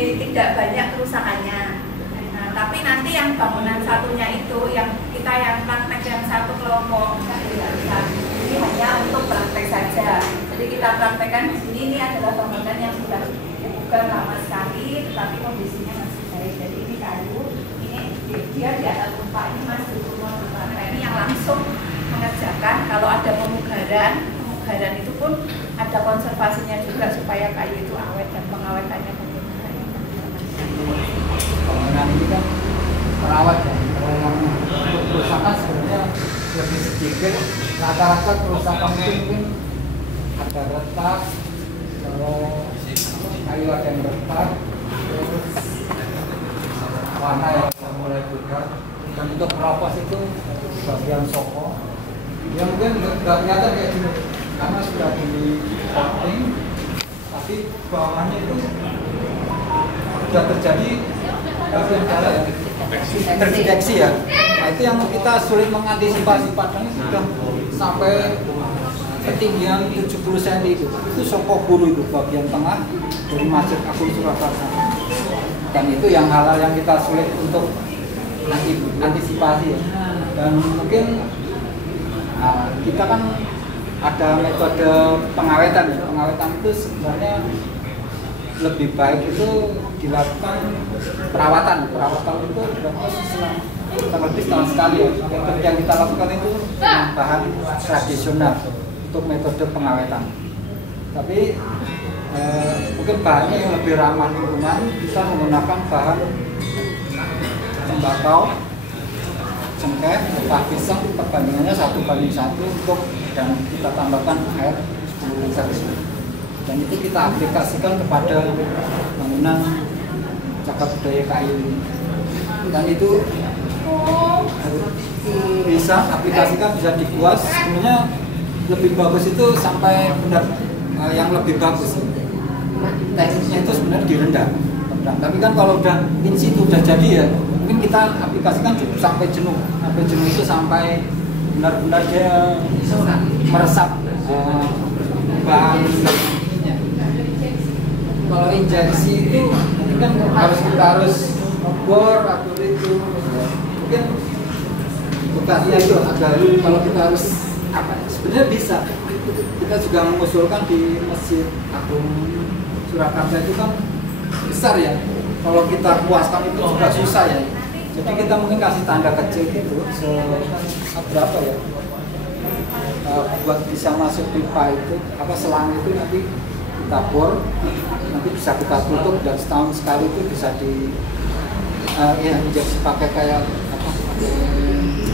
Tidak banyak kerusakannya. Nah, tapi nanti yang bangunan satunya itu yang kita yang praktek yang satu kelompok tidak bisa. Ini hanya untuk praktek saja. Jadi kita praktekkan di sini ini adalah bangunan yang sudah bukan lama sekali, tetapi kondisinya masih baik. Jadi ini kayu, ini dia di atas rumah ini masih rumah. Nah, ini yang langsung mengerjakan. Kalau ada pemugaran itu pun ada konservasinya juga supaya kayu itu awet dan pengawetannya bangunan ini kan merawat ya. Kalau yang kerusakan sebenarnya lebih sedikit. Rata-rata kerusakan itu mungkin ada retak, kalau kayu ada yang retak, terus warna yang mulai berubah. Dan untuk keropos itu bagian soko yang mungkin nggak kelihatan kayak gini karena sudah di coating, tapi bawahnya itu sudah terjadi bagian darah yang terdeteksi ya. Nah itu yang kita sulit mengantisipasi, padahal sudah sampai ketinggian 70 cm itu soko guru itu bagian tengah dari Masjid Agung Surakarta. Dan itu yang hal-hal yang kita sulit untuk antisipasi ya. Dan mungkin kita kan ada metode pengawetan ya. Pengawetan itu sebenarnya lebih baik itu dilakukan perawatan itu dilakukan terlebih setahun sekali ya. Metode yang kita lakukan itu dengan bahan tradisional untuk metode pengawetan. Tapi mungkin bahannya yang lebih ramah lingkungan, kita menggunakan bahan tembakau, cengkeh, getah pisang, perbandingannya 1:1 untuk, dan kita tambahkan air 10 liter. Dan itu kita aplikasikan kepada bangunan cagar budaya kayu ini. Dan itu bisa aplikasikan, bisa dikuas. Sebenarnya lebih bagus itu sampai benar yang lebih bagus. Tekniknya itu sebenarnya direndam. Tapi kan kalau udah in situ udah jadi ya, mungkin kita aplikasikan cukup sampai jenuh. Sampai jenuh itu sampai benar-benar dia meresap bahan. Kalau injeksi itu mungkin kan kita harus ngebor atau itu mungkin bekasnya itu agak kalau kita harus sebenarnya bisa. Kita juga mengusulkan di Masjid Agung Surakarta itu kan besar ya. Kalau kita puaskan itu juga susah ya. Jadi kita mungkin kasih tanda kecil itu berapa ya? Buat bisa masuk pipa itu selang itu nanti kita bor, nanti bisa kita tutup dan setahun sekali itu bisa di injeksi pakai kayak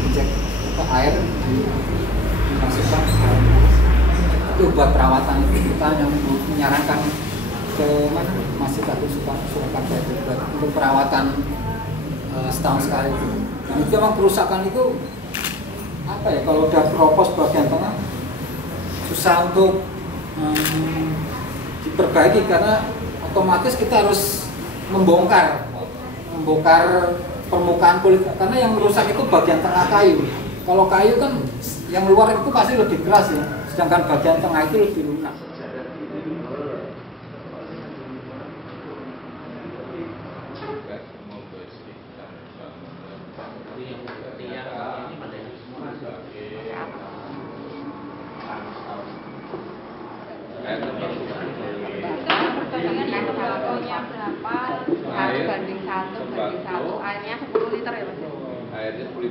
injek air dimasukkan itu buat perawatan. Kita yang menyarankan ke mana Masjid Agung Surakarta itu untuk perawatan setahun sekali itu. Dan itu memang kerusakan itu apa ya, kalau udah keropos bagian tengah susah untuk diperbaiki karena otomatis kita harus membongkar permukaan kulit karena yang rusak itu bagian tengah kayu. Kalau kayu kan yang luar itu pasti lebih keras ya, sedangkan bagian tengah itu lebih lunak.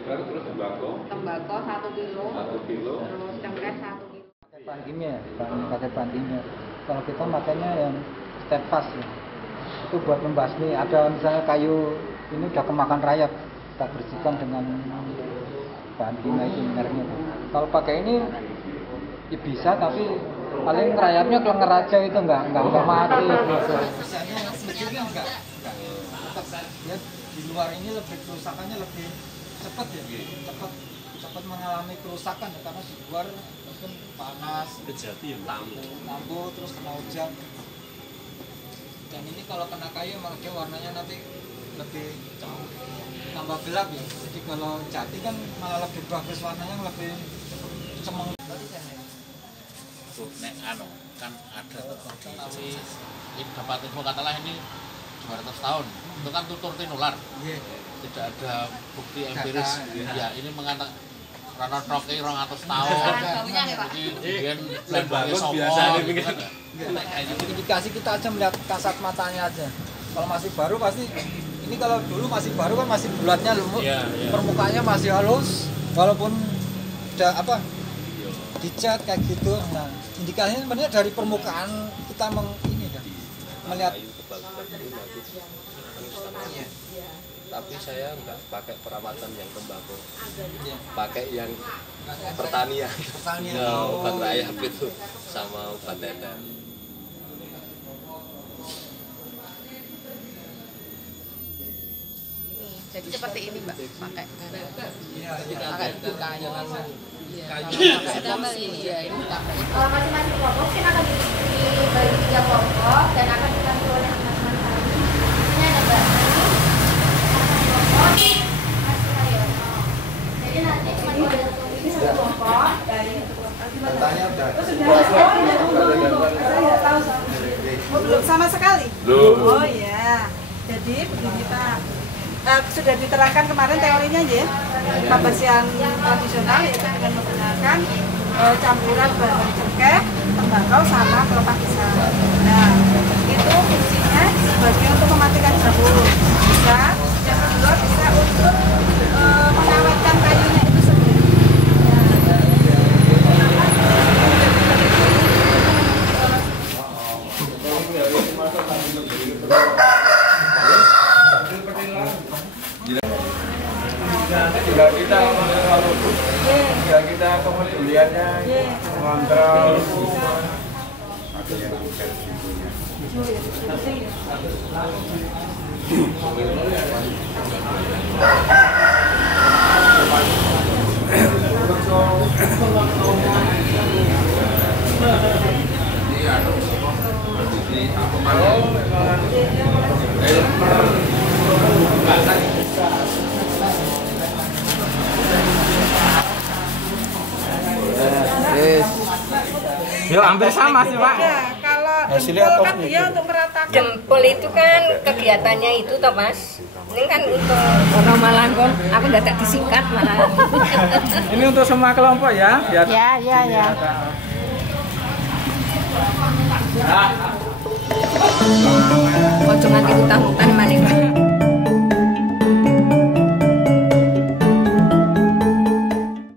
liter, terus tembakau 1 kilo, 1 kilo. terus cengkeh 1 kilo. Bahan kimia, pakai bahan kimia. Kalau kita makanya yang steadfast ya. Itu buat membasmi. Ada misalnya kayu ini udah kemakan rayap, kita bersihkan dengan bahan kimia itu mereknya. Kalau pakai ini ya bisa, tapi paling rayapnya kelenger aja, itu enggak mati. Misalnya kecilnya enggak. Ya di luar ini lebih kerusakannya lebih cepat ya, cepat mengalami kerusakan ya, karena di luar mungkin panas, Kejati ya, lampu terus kena hujan. Dan ini kalau kena kayu malah dia warnanya nanti lebih tambah gelap ya. Jadi kalau jati kan malah lebih bagus warnanya, lebih cemeng. tuh nek anu kan ada si dapat info katalah ini 200 tahun itu kan tutur tinular, tidak ada bukti empiris ya, ini mengatakan karena troke 200 tahun kemudian bagus sopo biasa Indikasi kita aja melihat kasat matanya aja. Kalau masih baru pasti, ini kalau dulu masih baru kan masih bulatnya lumut, permukaannya masih halus, walaupun udah apa dicat kayak gitu. Nah, indikasinya sebenarnya dari permukaan kita melihat. Tapi saya nggak pakai perawatan yang tembakau, pakai yang pertanian. Obat rayap itu sama obat tetes. Jadi seperti ini Mbak, pakai kayu. Kalau masing-masing kelompok kan akan dibagi 3 kelompok dan akan dibantu oleh teman-teman kami. Ini ada Mbak Mas Haryono. Jadi nanti cuma boleh ini 1 kelompok dari belum sama sekali. Oh ya. Jadi begini Pak. Sudah diterangkan kemarin teorinya ya, pembasian tradisional yaitu dengan menggunakan campuran bahan cengkeh, tembakau sama kelopak pisang. Nah, itu fungsinya sebagai untuk mematikan jamur. Bisa, yang kedua bisa untuk mengawetkan kayunya itu sendiri. Tinggal kita kepeduliannya mengontrol. Yo hampir sama sih Pak. Ya, kalau jempol kan dia untuk meratakan. Jempol itu kan kegiatannya itu toh Mas. Ini kan untuk orang malah kon, aku nggak tak disingkat malah. Ini untuk semua kelompok ya? Biar Ya. Ojo nganti utang-utang mana